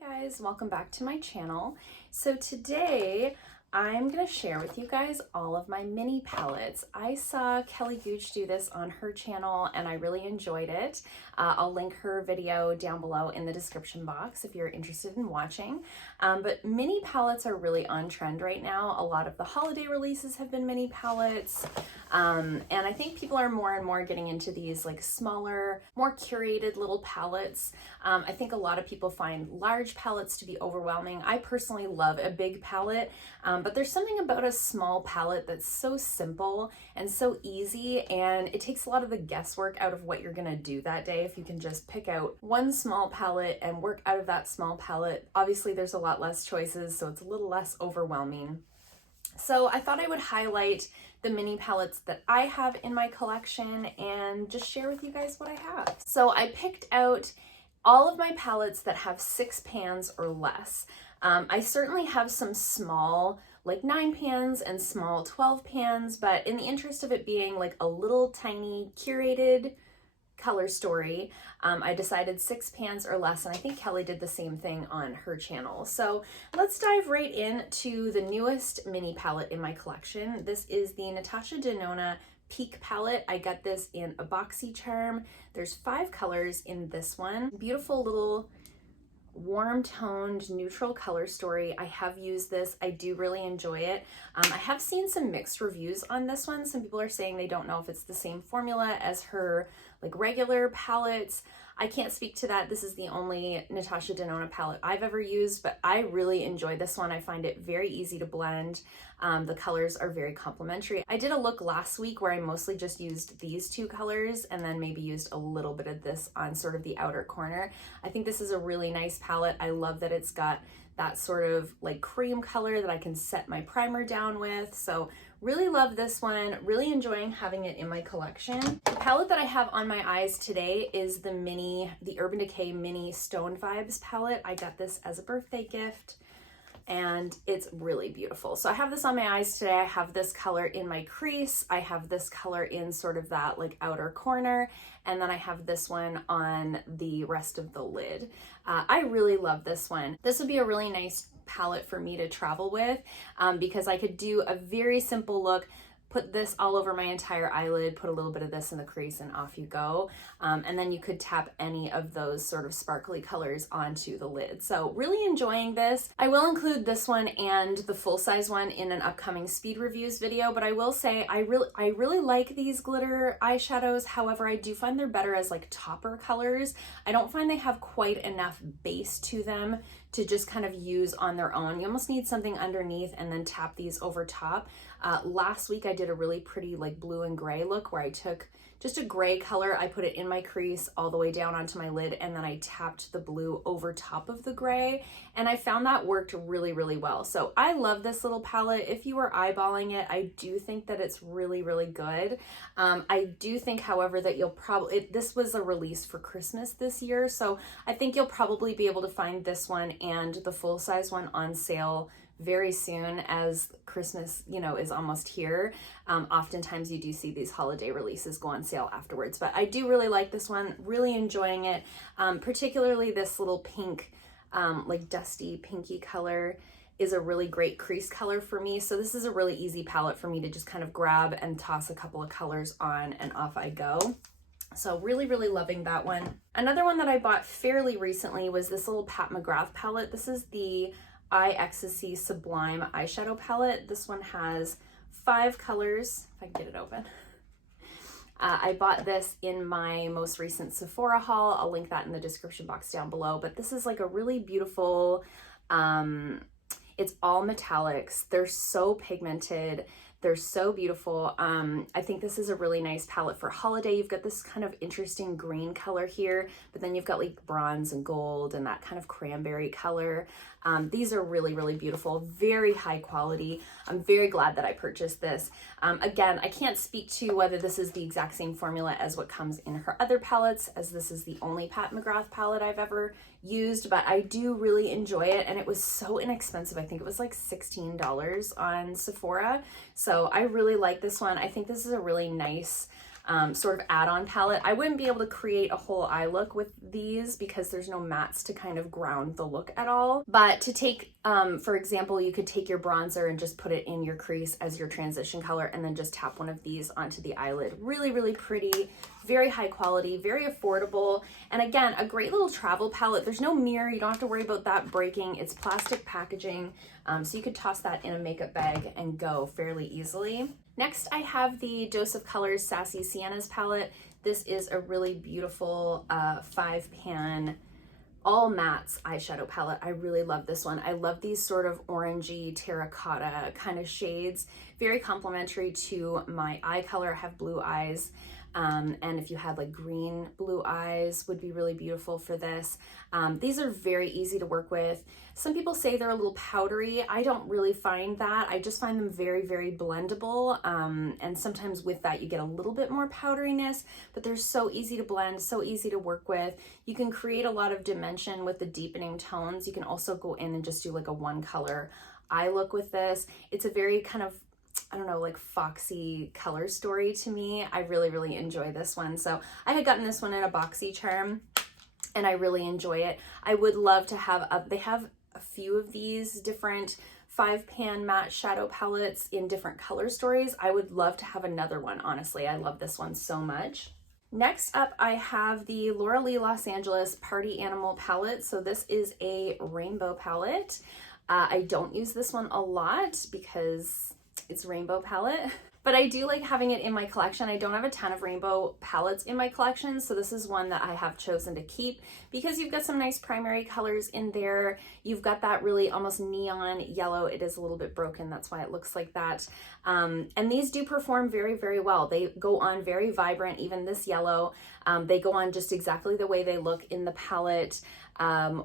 Guys, welcome back to my channel. So today I'm going to share with you guys all of my mini palettes. I saw Kelly Gooch do this on her channel and I really enjoyed it. I'll link her video down below in the description box if you're interested in watching. But mini palettes are really on trend right now. A lot of the holiday releases have been mini palettes. And I think people are more and more getting into these like smaller, more curated little palettes. I think a lot of people find large palettes to be overwhelming. I personally love a big palette, but there's something about a small palette that's so simple and so easy, and it takes a lot of the guesswork out of what you're gonna do that day if you can just pick out one small palette and work out of that small palette. Obviously there's a lot less choices, so it's a little less overwhelming. So I thought I would highlight the mini palettes that I have in my collection and just share with you guys what I have. So I picked out all of my palettes that have 6 pans or less. I certainly have some small like 9 pans and small 12 pans, but in the interest of it being like a little tiny curated color story, I decided 6 pans or less, and I think Kelly did the same thing on her channel. So let's dive right into the newest mini palette in my collection. This is the Natasha Denona Peak palette. I got this in a boxy charm. There's 5 colors in this one. Beautiful little warm toned neutral color story. I have used this. I do really enjoy it. I have seen some mixed reviews on this one. Some people are saying they don't know if it's the same formula as her like regular palettes. I can't speak to that. This is the only Natasha Denona palette I've ever used, but I really enjoy this one. I find it very easy to blend. The colors are very complementary. I did a look last week where I mostly just used these 2 colors and then maybe used a little bit of this on sort of the outer corner. I think this is a really nice palette. I love that it's got that sort of like cream color that I can set my primer down with. So really love this one, really enjoying having it in my collection. The palette that I have on my eyes today is the Urban Decay Mini Stone Vibes palette. I got this as a birthday gift and it's really beautiful. So I have this on my eyes today. I have this color in my crease. I have this color in sort of that like outer corner. And then I have this one on the rest of the lid. I really love this one. This would be a really nice palette for me to travel with because I could do a very simple look, put this all over my entire eyelid, put a little bit of this in the crease, and off you go. And then you could tap any of those sort of sparkly colors onto the lid. So really enjoying this. I will include this one and the full-size one in an upcoming speed reviews video, but I will say I really like these glitter eyeshadows. However, I do find they're better as like topper colors. I don't find they have quite enough base to them to just kind of use on their own. You almost need something underneath and then tap these over top. Last week I did a really pretty like blue and gray look where I took just a gray color, I put it in my crease all the way down onto my lid, and then I tapped the blue over top of the gray, and I found that worked really, really well. So I love this little palette. If you were eyeballing it, I do think that it's really, really good. I do think, however, that you'll probably, this was a release for Christmas this year, so I think you'll probably be able to find this one and the full-size one on sale very soon as Christmas, you know, is almost here. Oftentimes you do see these holiday releases go on sale afterwards, but I do really like this one, really enjoying it. Particularly this little pink, like dusty pinky color is a really great crease color for me. So this is a really easy palette for me to just kind of grab and toss a couple of colors on and off I go. So really, really loving that one. Another one that I bought fairly recently was this little Pat McGrath palette. This is the Eye Ecstasy Sublime eyeshadow palette. This one has 5 colors, if I can get it open. I bought this in my most recent Sephora haul. I'll link that in the description box down below, but this is like a really beautiful, it's all metallics. They're so pigmented. They're so beautiful. I think this is a really nice palette for holiday. You've got this kind of interesting green color here, but then you've got like bronze and gold and that kind of cranberry color. These are really, really beautiful, very high quality. I'm very glad that I purchased this. Again, I can't speak to whether this is the exact same formula as what comes in her other palettes, as this is the only Pat McGrath palette I've ever used, but I do really enjoy it, and it was so inexpensive. I think it was like $16 on Sephora. So I really like this one. I think this is a really nice sort of add-on palette. I wouldn't be able to create a whole eye look with these because there's no mattes to kind of ground the look at all. But to take, for example, you could take your bronzer and just put it in your crease as your transition color and then just tap one of these onto the eyelid. Really, really pretty, very high quality, very affordable. And again, a great little travel palette. There's no mirror. You don't have to worry about that breaking. It's plastic packaging. So you could toss that in a makeup bag and go fairly easily. Next, I have the Dose of Colors Sassy Siennas palette. This is a really beautiful 5-pan all mattes eyeshadow palette. I really love this one. I love these sort of orangey terracotta kind of shades. Very complementary to my eye color. I have blue eyes. And if you had like green blue eyes would be really beautiful for this. These are very easy to work with. Some people say they're a little powdery. I don't really find that. I just find them very, very blendable. And sometimes with that you get a little bit more powderiness, but they're so easy to blend, so easy to work with. You can create a lot of dimension with the deepening tones. You can also go in and just do like a one color eye look with this. It's a very kind of, I don't know, like foxy color story to me. I really, really enjoy this one. So I had gotten this one in a boxy charm and I really enjoy it. I would love to have, they have a few of these different 5-pan matte shadow palettes in different color stories. I would love to have another one, honestly. I love this one so much. Next up, I have the Laura Lee Los Angeles Party Animal palette. So this is a rainbow palette. I don't use this one a lot because it's rainbow palette, but I do like having it in my collection. I don't have a ton of rainbow palettes in my collection, so this is one that I have chosen to keep because you've got some nice primary colors in there. You've got that really almost neon yellow. It is a little bit broken, that's why it looks like that. And these do perform very, very well. They go on very vibrant, even this yellow. They go on just exactly the way they look in the palette.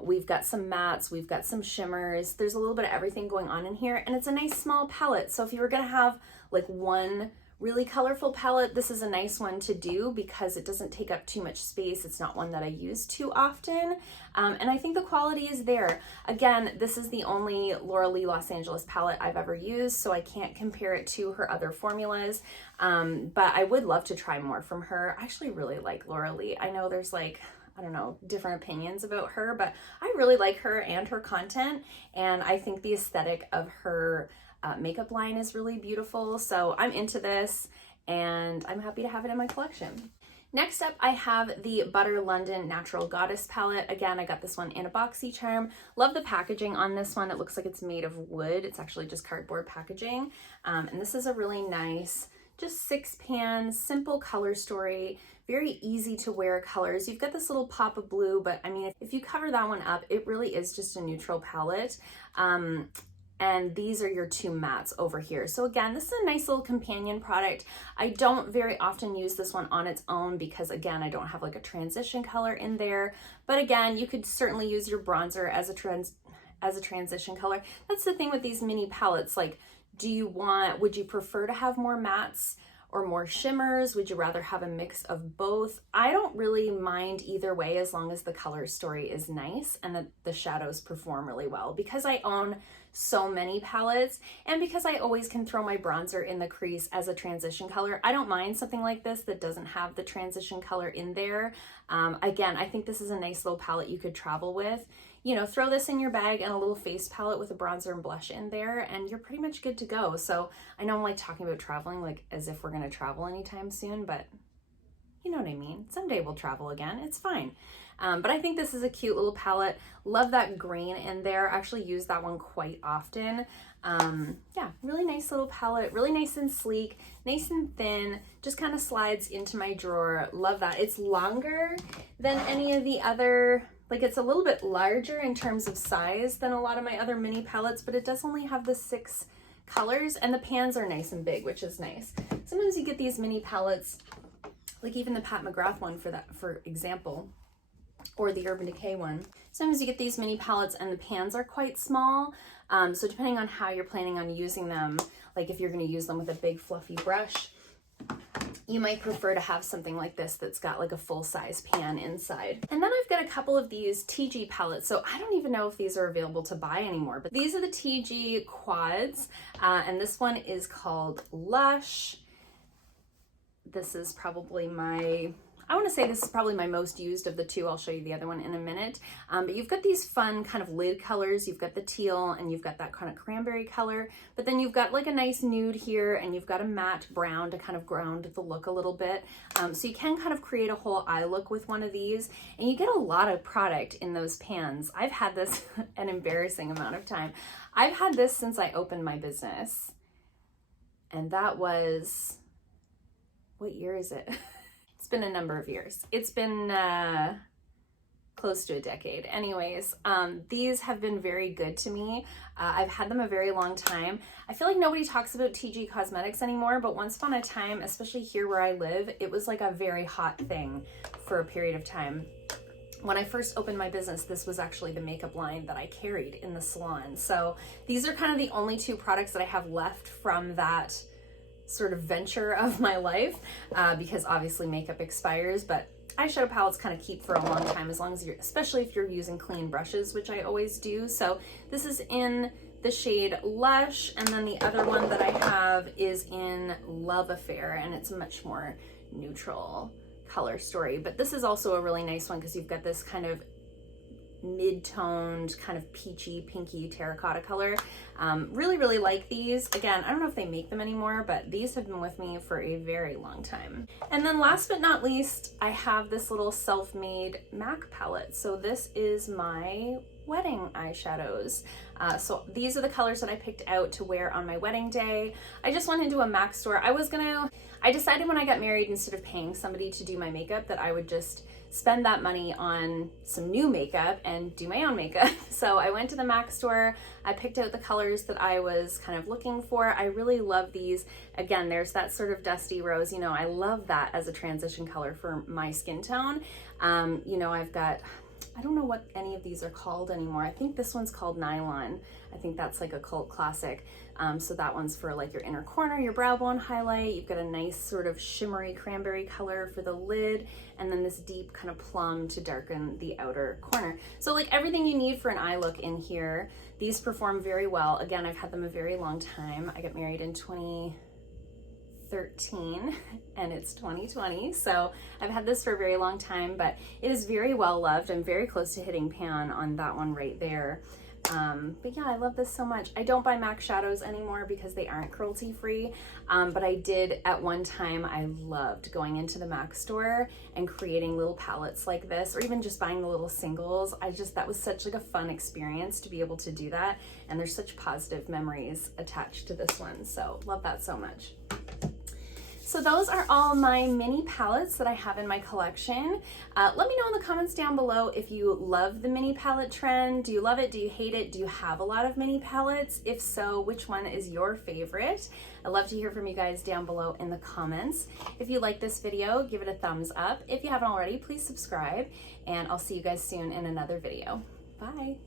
We've got some mattes, we've got some shimmers. There's a little bit of everything going on in here, and it's a nice small palette. So if you were gonna have like one really colorful palette, this is a nice one to do because it doesn't take up too much space. It's not one that I use too often. And I think the quality is there. Again, this is the only Laura Lee Los Angeles palette I've ever used, so I can't compare it to her other formulas. But I would love to try more from her. I actually really like Laura Lee. I know there's like, I don't know, different opinions about her, but I really like her and her content. And I think the aesthetic of her makeup line is really beautiful. So I'm into this and I'm happy to have it in my collection. Next up, I have the Butter London Natural Goddess palette. Again, I got this one in a boxy charm. Love the packaging on this one. It looks like it's made of wood. It's actually just cardboard packaging. And this is a really nice, just 6-pan, simple color story. Very easy to wear colors. You've got this little pop of blue, but I mean, if you cover that one up, it really is just a neutral palette. And these are your 2 mattes over here. So again, this is a nice little companion product. I don't very often use this one on its own because again, I don't have like a transition color in there. But again, you could certainly use your bronzer as a transition color. That's the thing with these mini palettes. Like, would you prefer to have more mattes or more shimmers? Would you rather have a mix of both? I don't really mind either way as long as the color story is nice and that the shadows perform really well. Because I own so many palettes and because I always can throw my bronzer in the crease as a transition color, I don't mind something like this that doesn't have the transition color in there. Again, I think this is a nice little palette you could travel with. You know, throw this in your bag and a little face palette with a bronzer and blush in there and you're pretty much good to go. So I know I'm like talking about traveling like as if we're gonna travel anytime soon, but you know what I mean. Someday we'll travel again, it's fine. But I think this is a cute little palette. Love that green in there. I actually use that one quite often. Yeah, really nice little palette, really nice and sleek, nice and thin, just kind of slides into my drawer. Love that. It's longer than any of the other, like it's a little bit larger in terms of size than a lot of my other mini palettes, but it does only have the 6 colors and the pans are nice and big, which is nice. Sometimes you get these mini palettes, like even the Pat McGrath one for example, or the Urban Decay one. Sometimes you get these mini palettes and the pans are quite small. So depending on how you're planning on using them, like if you're gonna use them with a big fluffy brush, you might prefer to have something like this that's got like a full-size pan inside. And then I've got a couple of these TG palettes. So I don't even know if these are available to buy anymore, but these are the TG quads. And this one is called Lush. this is probably my, I want to say this is probably my most used of the two. I'll show you the other one in a minute. But you've got these fun kind of lid colors. You've got the teal and you've got that kind of cranberry color, but then you've got like a nice nude here and you've got a matte brown to kind of ground the look a little bit. So you can kind of create a whole eye look with one of these, and you get a lot of product in those pans. I've had this an embarrassing amount of time. I've had this since I opened my business, and that was, what year is it? It's been a number of years. It's been close to a decade. Anyways, these have been very good to me. I've had them a very long time. I feel like nobody talks about TG Cosmetics anymore, but once upon a time, especially here where I live, it was like a very hot thing for a period of time. When I first opened my business, this was actually the makeup line that I carried in the salon. So these are kind of the only two products that I have left from that sort of venture of my life, because obviously makeup expires, but eyeshadow palettes kind of keep for a long time, as long as you're, especially if you're using clean brushes, which I always do. So this is in the shade Lush, and then the other one that I have is in Love Affair, and it's a much more neutral color story. But this is also a really nice one because you've got this kind of mid-toned kind of peachy pinky terracotta color. Really like these. Again, I don't know if they make them anymore, but these have been with me for a very long time. And then last but not least, I have this little self-made MAC palette. So this is my wedding eyeshadows. So these are the colors that I picked out to wear on my wedding day. I just went into a MAC store. I decided when I got married, instead of paying somebody to do my makeup, that I would just spend that money on some new makeup and do my own makeup. So I went to the MAC store, I picked out the colors that I was kind of looking for. I really love these. Again, there's that sort of dusty rose, you know, I love that as a transition color for my skin tone. You know, I've got, I don't know what any of these are called anymore. I think this one's called Nylon. I think that's like a cult classic. So that one's for like your inner corner, your brow bone highlight. You've got a nice sort of shimmery cranberry color for the lid, and then this deep kind of plum to darken the outer corner. So like everything you need for an eye look in here. These perform very well. Again, I've had them a very long time. I got married in 2013 and it's 2020, so I've had this for a very long time, but it is very well loved. I'm very close to hitting pan on that one right there. But yeah, I love this so much. I don't buy MAC shadows anymore because they aren't cruelty free, but I did at one time. I loved going into the MAC store and creating little palettes like this, or even just buying the little singles. That was such like a fun experience to be able to do that, and there's such positive memories attached to this one, so love that so much. So those are all my mini palettes that I have in my collection. Let me know in the comments down below if you love the mini palette trend. Do you love it? Do you hate it? Do you have a lot of mini palettes? If so, which one is your favorite? I'd love to hear from you guys down below in the comments. If you like this video, give it a thumbs up. If you haven't already, please subscribe, and I'll see you guys soon in another video. Bye.